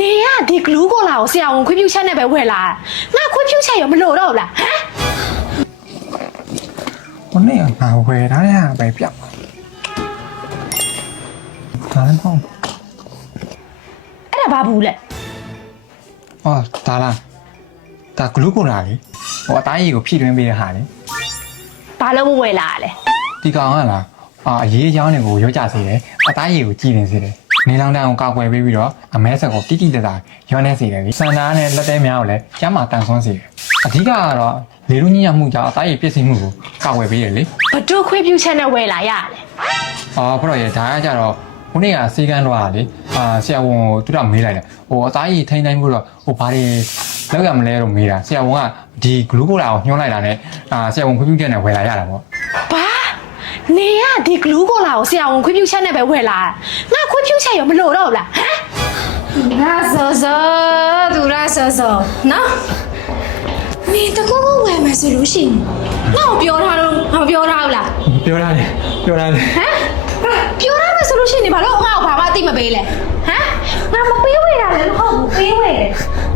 နေရဒီဂလူးကိုလာကိုဆရာဝန်ခွင့်ပြုချက်နဲ့ပဲဝယ်လာငါခွင့်ပြုချက်ရောမလို့တော့လားဟမ် วันนี้หาเวลาเนี่ยไปเปียกตาแล้วพ่อ အဲ့ဒါဘာဘူးလဲ อ๋อตาละตากลุกกูလာလေဟိုအသားရည်ကိုဖြည့်တွင်းပေးတဲ့ဟာလေ ဘာလို့မဝယ်လာလဲ ဒီကောင်ကလားအရေးအကြောင်းတွေကိုရောကြစေတယ်အသားရည်ကိုကြည်နေစေတယ်နေလောင်တန်းကိုကောက်ွယ်ပေးပြီးတော့အမဲဆက်ကိုတိတိတတာရောနေစေတယ်လေစံသားနဲ့လက်သေးများကိုလည်းကျမ်းမာတန်ဆွမ်းစေတယ်အဓိကကတော့လေလူညံ့မှုကြောင့်အသားရည်ပြည့်စုံမှုကိုကောက်ွယ်ပေးတယ်လေ ဘတို့ခွင့်ပြုချက်နဲ့ဝယ်လာရလဲ ဘရောရဲ့ဒါကကြတော့ခုနေ့ကစီကန်းတော့လေဆရာဝန်ကိုသူတို့မေးလိုက်တယ်ဟိုအသားရည်ထိန်းတိုင်းမှုတော့ဟိုဘာတွေလောက်ရမလဲတော့မေးတာဆရာဝန်ကဒီဂလူးကိုလာကိုညှိုးလိုက်တာနဲ့ဆရာဝန်ခွင့်ပြုချက်နဲ့ဝယ်လာရတာပေါ့ ဘာနေရဒီဂလူးကိုလာကိုဆရာဝန်ခွင့်ပြုချက်နဲ့ပဲဝယ်လာငါခွင့်ပြုချက်ရောမလို့တော့လားဟမ်ငါစောစောသူရစောစောနော်မင်းတကူဝယ်မယ်ဆိုလို့ရှိရင်ငါ့ကိုပြောထားတော့ငါပြောထားဘူးလား ပြောရတယ်ပြောရတယ် ဟမ်ပြောရမယ်ဆိုလို့ရှိရင်ဘာလို့ငါ့ကိုဘာမှအသိမပေးလဲဟမ်ငါမပေးဝေးတာလည်းမဟုတ်ဘူးပေးဝေးတယ်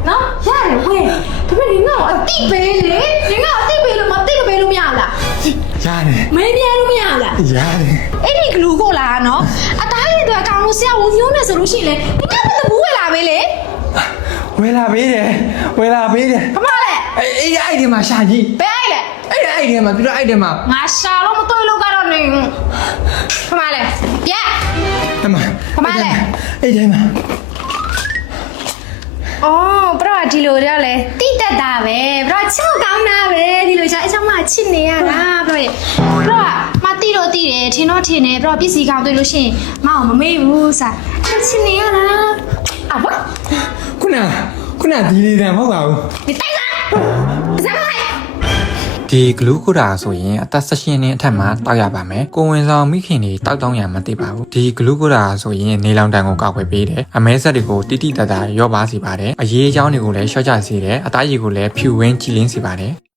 နော်ရတယ်ဝေးဒါပေမဲ့ငါ့ကိုအသိပေးလေငါ့ကိုအသိပေးလို့မသိမပေးလို့မရဘူးလား ရတယ် မင်းပြန်လို့မရဘူးလား ရတယ် အဲ့ဒီဂလူကိုလာနော်အသားရည်တွေအကောင်လို့ဆရာဝန်ညိုးမယ်ဆိုလို့ရှိရင်လေငါ့ဘယ်ဘူးဝယ်လာပေးလေ ဝယ်လာပေးတယ်ဝယ်လာပေးတယ် ဘာမှလဲ အဲ့ဒီမှာရှာကြည့် ဘယ်အိုက်လဲ အဲ့ဒီမှာသူတို့အဲ့ဒီမှာ ငါရှာလို့မတွေ့လို့ကတော့နေဘာမှလဲပြက် အဲ့မှာ ဘာမှလဲ အဲ့ဒီမှာ အော်ဘရောဒီလိုရလဲတိတက်တာပဲဘရောချစ်ကောင်းတာပဲဒီလိုချအချောင်းမချစ်နေရတာဘရောမတိတော့တိတယ်ထင်တော့ထင်တယ်ဘရောပစ္စည်းကောင်းတွေ့လို့ရှိရင်မအောင်မမေ့ဘူးစာချစ်နေရတာအဘ ခုနဒီလေးတန်မဟုတ်ပါဘူး 你带上，上来。 ဒီဂလူးကိုဒါဆိုရင်အသက်16နှစ်အထက်မှာတောက်ရပါမယ်ကိုဝင်ဆောင်မိခင်တွေတောက်တောင်းရမသိပါဘူးဒီဂလူးကိုဒါဆိုရင်နေလောင်တန်ကိုကောက်ွယ်ပေးတယ်အမဲဆက်တွေကိုတိတိတတ်တာရောပါစေပါတယ်အရေးအကြောင်းတွေကိုလည်းရှော့ချစေတယ်အသားရည်ကိုလည်းဖြူဝင်းကြည်လင်းစေပါတယ်